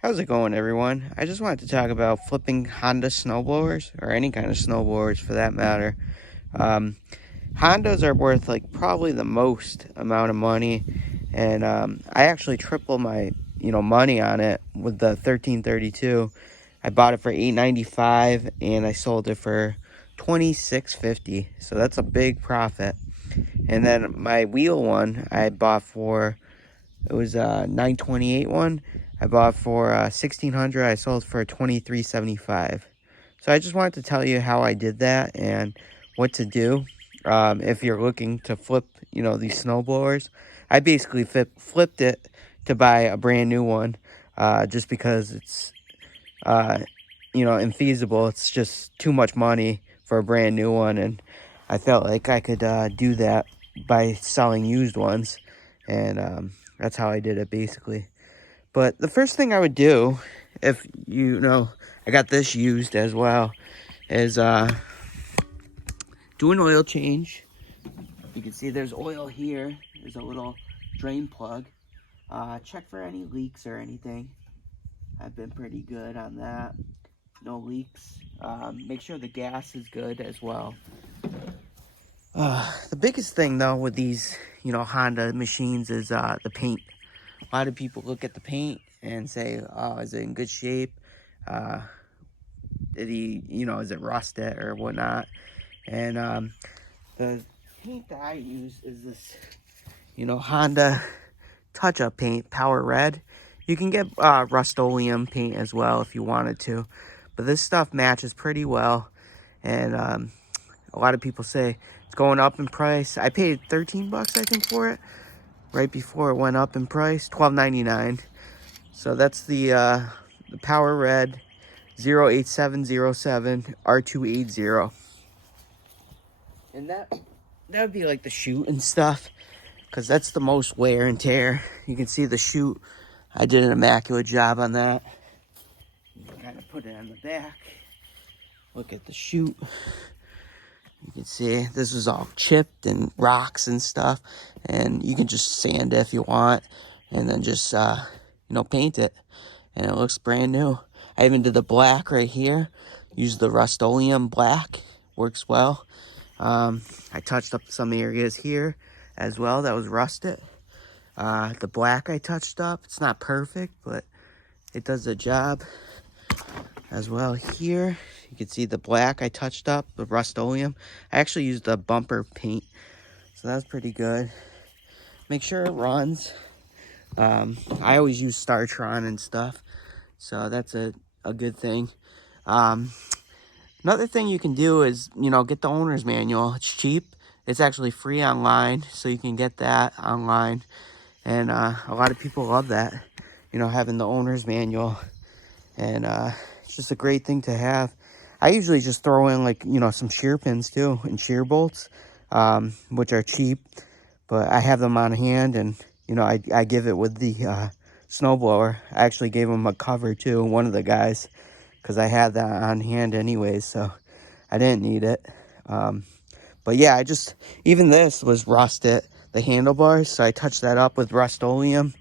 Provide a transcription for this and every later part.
How's it going, everyone? I just wanted to talk about flipping Honda snowblowers, or any kind of snowblowers for that matter. Um, Hondas are worth like probably the most amount of money, and I actually tripled my money on it with the 1332. I bought it for $895, and I sold it for $26.50. So that's a big profit. And then my wheel one I bought for, it was a 928 one. I bought for 1600. I sold for 2375. So I just wanted to tell you how I did that and what to do if you're looking to flip, these snowblowers. I basically flipped it to buy a brand new one, just because it's uh, infeasible. It's just too much money for a brand new one, and I felt like I could do that by selling used ones, and that's how I did it basically. But the first thing I would do, if I got this used as well, is do an oil change. You can see there's oil here. There's a little drain plug. Check for any leaks or anything. I've been pretty good on that. No leaks. Make sure the gas is good as well. The biggest thing though with these, Honda machines is the paint. A lot of people look at the paint and say, "Oh, is it in good shape? Uh, is it rusted or whatnot?" And the paint that I use is this, Honda touch-up paint, Power Red. You can get Rust-Oleum paint as well if you wanted to, but this stuff matches pretty well. And a lot of people say it's going up in price. I paid 13 bucks, I think, for it right before it went up in price, $12.99. So that's the Power Red 08707 R280. And that would be like the chute and stuff, because that's the most wear and tear. You can see the chute. I did an immaculate job on that. Kind of put it on the back. Look at the chute. You can see this is all chipped and rocks and stuff. And you can just sand it if you want, and then just paint it, and it looks brand new. I even did the black right here. Used the Rust-Oleum black. Works well. I touched up some areas here as well that was rusted. The black I touched up. It's not perfect, but it does the job as well here. You can see the black I touched up, the Rust-Oleum. I actually used the bumper paint, so that's pretty good. Make sure it runs. I always use Startron and stuff, so that's a good thing. Another thing you can do is, get the owner's manual. It's cheap. It's actually free online, so you can get that online. And a lot of people love that, having the owner's manual. And it's just a great thing to have. I usually just throw in, like, some shear pins too, and shear bolts, which are cheap. But I have them on hand, and, I give it with the snowblower. I actually gave him a cover too, one of the guys, because I had that on hand anyways, so I didn't need it. But yeah, even this was rusted, the handlebars, so I touched that up with Rust-Oleum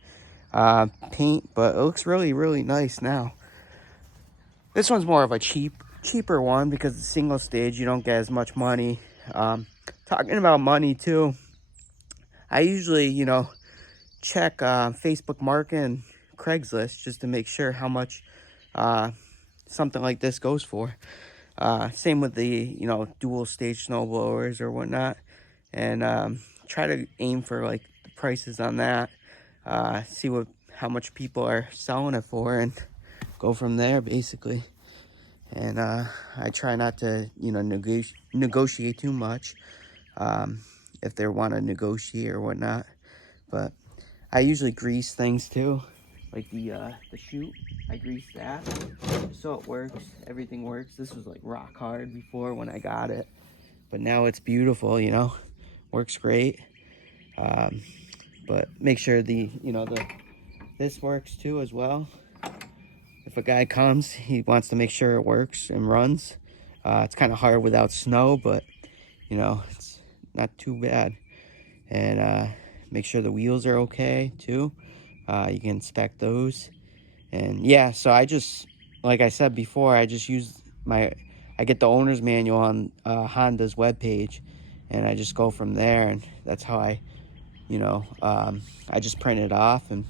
paint, but it looks really, really nice now. This one's more of a cheaper one because it's single stage. You don't get as much money. Talking about money too, I usually, check Facebook Market and Craigslist just to make sure how much something like this goes for. Same with the, dual stage snowblowers or whatnot. And try to aim for like the prices on that. See how much people are selling it for, and go from there basically. And I try not to, negotiate too much if they want to negotiate or whatnot. But I usually grease things too, like the chute. I grease that so it works. Everything works. This was like rock hard before when I got it, but now it's beautiful. Works great. But make sure this works too as well. If a guy comes, he wants to make sure it works and runs. It's kind of hard without snow, but it's not too bad. And make sure the wheels are okay too. You can inspect those. And yeah, so I just, like I said before, I just use I get the owner's manual on Honda's webpage, and I just go from there, and that's how I, I just print it off and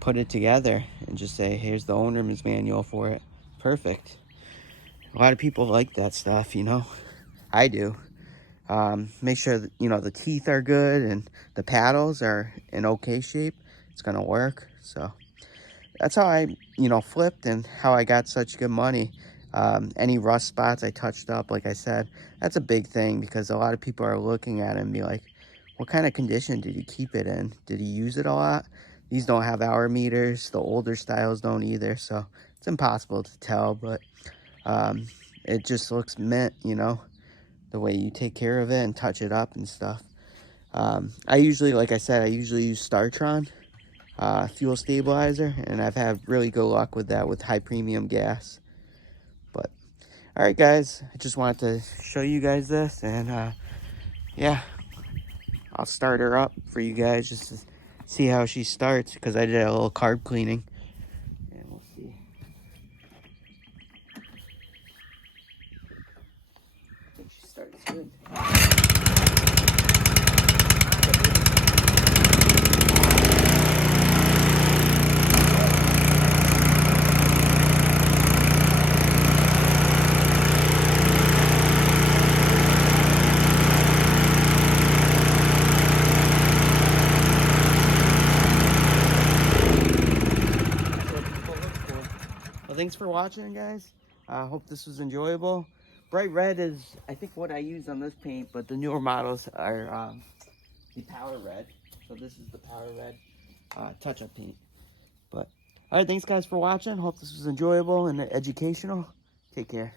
put it together and just say, here's the owner's manual for it. Perfect. A lot of people like that stuff, I do. Make sure that, the teeth are good and the paddles are in okay shape. It's gonna work. So that's how I, flipped and how I got such good money. Any rust spots I touched up, like I said, that's a big thing because a lot of people are looking at it and be like, what kind of condition did he keep it in? Did he use it a lot? These don't have hour meters. The older styles don't either. So it's impossible to tell, but it just looks mint, the way you take care of it and touch it up and stuff. I usually, like I said, I usually use Startron fuel stabilizer, and I've had really good luck with that with high premium gas. But all right, guys, I just wanted to show you guys this, and yeah, I'll start her up for you guys just to see how she starts, because I did a little carb cleaning, and we'll see. I think she starts good. Well, thanks for watching, guys. I hope this was enjoyable. Bright red is, I think, what I use on this paint, but the newer models are the power red. So this is the power red touch-up paint. But all right, thanks guys for watching. Hope this was enjoyable and educational. Take care.